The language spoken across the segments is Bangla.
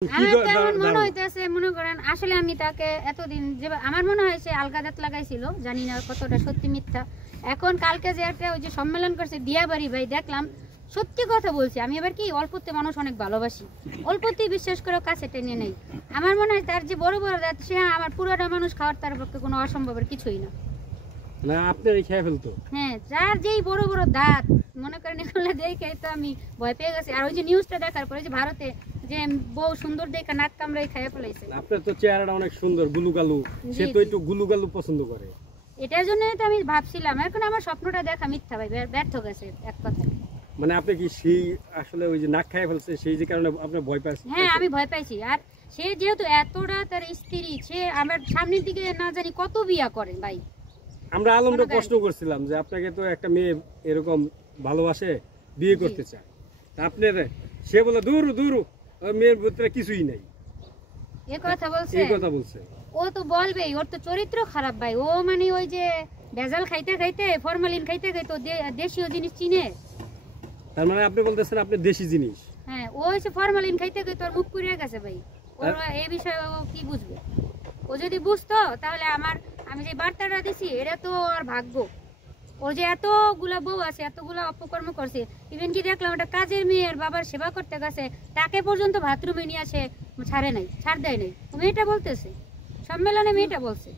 আমার তো এমন মনে হইতেছে, মনে করেন আসলে আমি তাকে এতদিন যে আমার মনে হয় সে আলগা দাঁত লাগাইছিল, জানি না কতটা সত্যি মিথ্যা। এখন কালকে যে একটা ওই যে সম্মেলন করছে দিয়াবাড়ি ভাই, দেখলাম সত্যি কথা বলছি। আমি এবার কি অল্পতে মানুষ অনেক ভালোবাসি, অল্পতেই বিশ্বাস করে কাছে টেনে নেই। আমার মনে হয় তার যে বড় বড় দাঁত, সে আমার পুরোটা মানুষ খাওয়ার তার পক্ষে কোনো অসম্ভবের কিছুই না। না আপনারই খেয়ে ফেলতো। হ্যাঁ, যার যেই বড় বড় দাঁত, মনে করেন এগুলো দেখে তো আমি ভয় পেয়ে গেছি। আর ওই যে নিউজটা দেখার পরে যে ভারতে যে বউ সুন্দর দেখে নাক কামড়াই খাইয়ে ফেলাইছে। আপনার তো চেহারাটা অনেক সুন্দর, গুলুগালু, সে তো একটু গুলুগালু পছন্দ করে। এটার জন্যই তো আমি ভাবছিলাম, এখন আমার স্বপ্নটা দেখা মিথ্যা ভাই, ব্যর্থ গেছে এক কথায়। মানে আপনি কি সেই আসলে ওই যে নাক খাইয়ে ফেলছে সেই যে কারণে আপনি ভয় পাচ্ছেন? হ্যাঁ, আমি ভয় পাইছি। আর সে যেহেতু এতটা তার স্ত্রী, সে আমার সামনের দিকে না জানি কত বিয়া করেন ভাই। আমরা আলমরে প্রশ্ন করছিলাম যে আপনাকে তো একটা মেয়ে এরকম ভালোবাসে, বিয়ে করতে চায়, তা আপনার সে বলে দূর দূর, ওই মেয়ের ভিতরে কিছুই নাই। এই কথা বলছে, এই কথা বলছে। ও তো বলবেই, ওর তো চরিত্র খারাপ ভাই। ও মানে ওই যে ভেজাল খাইতে খাইতে, ফরমালিন খাইতে খাইতে দেশীয় জিনিস চিনে। তার মানে আপনি বলতেছেন আপনি দেশি জিনিস? হ্যাঁ, ও হচ্ছে ফরমালিন খাইতে খাইতে ওর মুখ পুড়িয়ে গেছে ভাই। ওর এই বিষয়ে ও কি বুঝবে? ও যদি বুঝতো তাহলে আমি যে বার্তাটা দিছি এটা তো আর ভাগ্য। ও যে এতগুলা বউ আছে, এতগুলা অপকর্ম করছে। ইভেন কি দেখলাম একটা কাজের মেয়ের বাবার সেবা করতে গেছে, তাকে পর্যন্ত বাথরুমে নিয়ে আসে ছাড় দেয় নাই। মেয়েটা বলতেছে সম্মেলনে, মেয়েটা বলছে।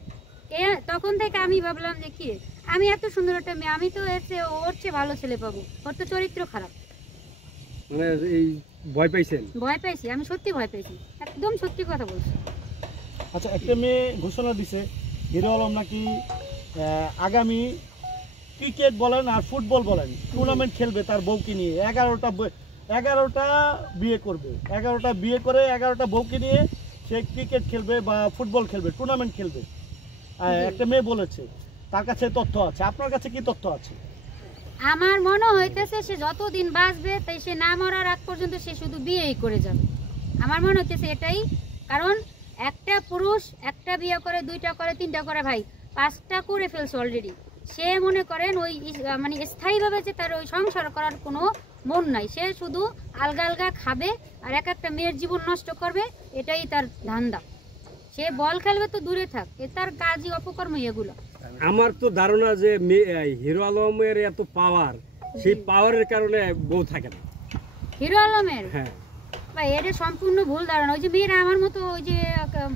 তখন থেকে আমি ভাবলাম যে কি, আমি এত সুন্দর একটা মেয়ে, আমি তো ওর চেয়ে ভালো ছেলে পাবো। ওর তো চরিত্র খারাপ। মানে এই ভয় পাইছেন? ভয় পাইছি, আমি সত্যি ভয় পাইছি, একদম সত্যি কথা বলছি। আচ্ছা, একটা মেয়ে ঘোষণা দিছে হিরো আলম নাকি আগামী ক্রিকেট বলেন আর ফুটবল বলেন টুর্নামেন্ট খেলবে তার বউকে নিয়ে। 11টা বিয়ে করবে, 11টা বিয়ে করে 11টা বউকে নিয়ে সে ক্রিকেট খেলবে বা ফুটবল খেলবে, টুর্নামেন্ট খেলবে। একটা মেয়ে বলেছে, তার কাছে তথ্য আছে। আপনার কাছে কি তথ্য আছে? আমার মনে হইতেছে সে যতদিন বাঁচবে, তাই সে না মরার আগ পর্যন্ত সে শুধু বিয়েই করে যাবে। আমার মনে হচ্ছে এটাই। কারণ একটা পুরুষ একটা বিয়ে করে, 2টা করে, 3টা করে ভাই, 5টা করে ফেলছে অলরেডি। সে মনে করেন ওই মানে স্থায়ীভাবে যে তার ওই সংসার করার কোনো মন নাই। সে শুধু আলগা আলগা খাবে আর এক একটা মেয়ের জীবন নষ্ট করবে, এটাই তার ধান্দা। সে বল খেলবে তো দূরে থাক, তার কাজই অপকর্ম এগুলো। আমার তো ধারণা যে হিরো আলমের এত পাওয়ার, সেই পাওয়ারের কারণে বউ থাকে না হিরো আলমের। হ্যাঁ ভাই, এটা সম্পূর্ণ ভুল ধারণা। ওই যে মেয়েরা আমার মতো ওই যে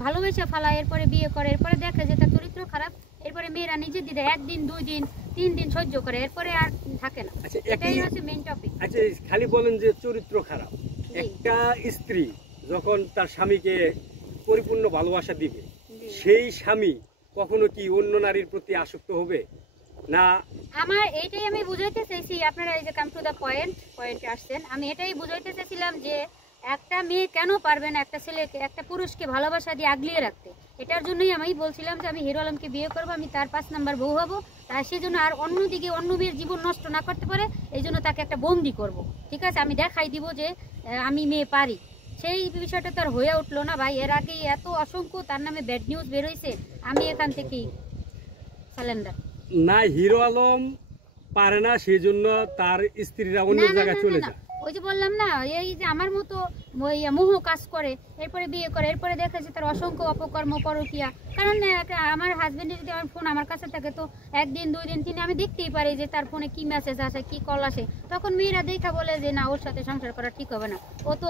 ভালোবেসে ফেলায়, এরপরে বিয়ে করে, এরপরে দেখে যে তার চরিত্র খারাপ, এরপরে মেয়েরা নিজের দিতে 1 দিন 2 দিন 3 দিন সহ্য করে, এরপরে আর থাকে না। এটাই হচ্ছে মেইন টপিক। আচ্ছা, খালি বলেন যে চরিত্র খারাপ। একটা স্ত্রী যখন তার স্বামীকে পরিপূর্ণ ভালোবাসা দিবে, সেই স্বামী কখনো কি অন্য নারীর প্রতি আসক্ত হবে না? আমার এইটাই আমি বুঝাইতে চাইছি। আপনারা এই যে কাম টু দা পয়েন্টে আসছেন, আমি এটাই বুঝাইতে চাইছিলাম যে একটা মেয়ে কেন পারবে না একটা ছেলেকে, একটা পুরুষকে ভালোবাসা দিয়ে আগলিয়ে রাখতে। এটার জন্যই আমি বলছিলাম যে আমি হিরো আলমকে বিয়ে করবো, আমি তার 5 নাম্বার বউ হবো। তার সেজন্য আর অন্যদিকে অন্য মেয়ের জীবন নষ্ট না করতে পারে, এই জন্য তাকে একটা বন্দি করব। ঠিক আছে, আমি দেখাই দিব যে আমি মেয়ে পারি। সেই বিষয়টা তো আর হয়ে উঠলো না ভাই। এর আগেই এত অসংখ্য তার নামে ব্যাড নিউজ বেরোইছে, আমি এখান থেকেই সালেন্ডার। না, হিরো আলম পারে না, সেই জন্য তার স্ত্রীরা অন্য জায়গায় চলে যায়। ওই যে বললাম না, এই যে আমার মতো ওই মোহ কাজ করে, এরপরে বিয়ে করে, এরপরে দেখা যায় তার অসংখ্য অপকর্ম, পরকীয়া। কারণ আমার হাজবেন্ডের যদি আমার ফোন আমার কাছে থাকে, তো 1 দিন 2 দিন 3 আমি দেখতেই পারি যে তার ফোনে কি মেসেজ আসে, কি কল আসে। তখন মেয়েরা দেখা বলে যে না, ওর সাথে সংসার করা ঠিক হবে না, ও তো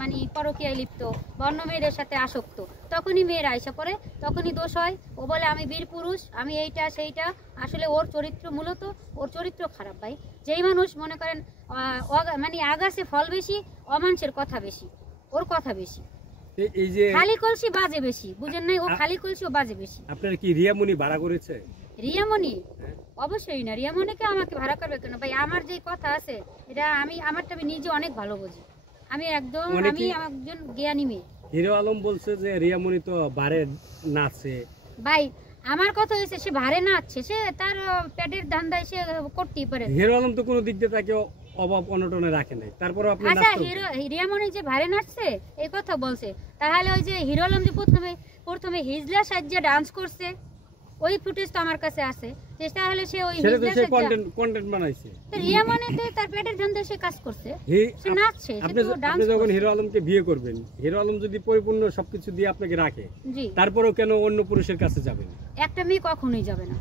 মানে পরকীয়ায় লিপ্ত বা অন্য মেয়েদের সাথে আসক্ত। তখনই মেয়েরা আইসা পড়ে, তখনই দোষ হয়। ও বলে আমি বীর পুরুষ, আমি এইটা সেইটা। আসলে ওর চরিত্র, মূলত ওর চরিত্র খারাপ ভাই। যেই মানুষ মনে করেন মানে আগাছে ফল বেশি, অমানুষের কথা বেশি, ওর কথা বেশি। এই যে খালি কলসি বাজে বেশি, বুঝেন নাই? ও খালি কলসি, ও বাজে বেশি। আপনার কি রিয়ামণি ভাড়া করেছে? রিয়ামণি? অবশ্যই না। রিয়ামণিকে আমাকে ভাড়া করবে কেন ভাই? আমার যে কথা আছে এটা আমারটা আমি নিজে অনেক ভালো বুঝি। আমি একদম আমি একজন জ্ঞানী মেয়ে। হিরো আলম বলছে যে রিয়ামণি তো বারে নাচে। ভাই, আমার কথা হয়েছে সে ভারে নাচছে, সে তার পেটের ধান্দায় সে করতেই পারে। হিরো আলম তো কোনো দিক দিয়ে তাকে অভাব অনটনে রাখে নাই, তারপর আপনি আচ্ছা, রিয়ামণি যে ভারে নাচছে এই কথা বলছে, তাহলে ওই যে হিরো আলম যে প্রথমে হিজলা সাজ্জা ডান্স করছে, ওই ফুটেজ তো আমার কাছে আছে, যে তাহলে সে ওই সেটা তো সে হিজড়াসের কন্টেন্ট বানাইছে। তো রিয়া মানে তো তার পেটের ধান্দায় সে কাজ করছে, সে নাচছে, সে আপনি তো ডান্স আপনি যখন করছে। হিরো আলমকে বিয়ে করবেন, হিরো আলম যদি পরিপূর্ণ সবকিছু দিয়ে আপনাকে রাখে, জি, তারপরেও কেন অন্য পুরুষের কাছে যাবেন? একটা মেয়ে কখনোই যাবে না।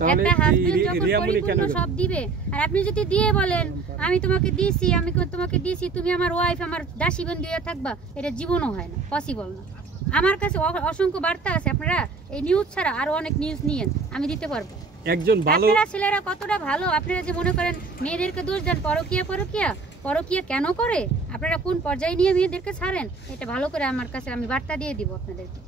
তাহলে একটা হাজবেন্ড যখন রিয়ামণি কেন পরিপূর্ণ গেল? সব দিবে, আর আপনি যদি দিয়ে বলেন আমি তোমাকে দিয়েছি, আমি তোমাকে দিয়েছি, তুমি আমার ওয়াইফ, আমার দাসী বন্ধু হয়ে থাকবা, এটা জীবনও হয় না, পসিবল না। আমার কাছে অসংখ্য বার্তা আছে, আপনারা এই নিউজ ছাড়া আরো অনেক নিউজ নিয়েন, আমি দিতে পারবো। একজন ভালো আপনারা ছেলেরা কতটা ভালো, আপনারা যে মনে করেন মেয়েদেরকে দোষ দেন, পরকিয়া পরকিয়া পরকিয়া কেন করে, আপনারা কোন পর্যায়ে নিয়ে মেয়েদেরকে ছাড়েন, এটা ভালো করে আমার কাছে আমি বার্তা দিয়ে দিব আপনাদেরকে।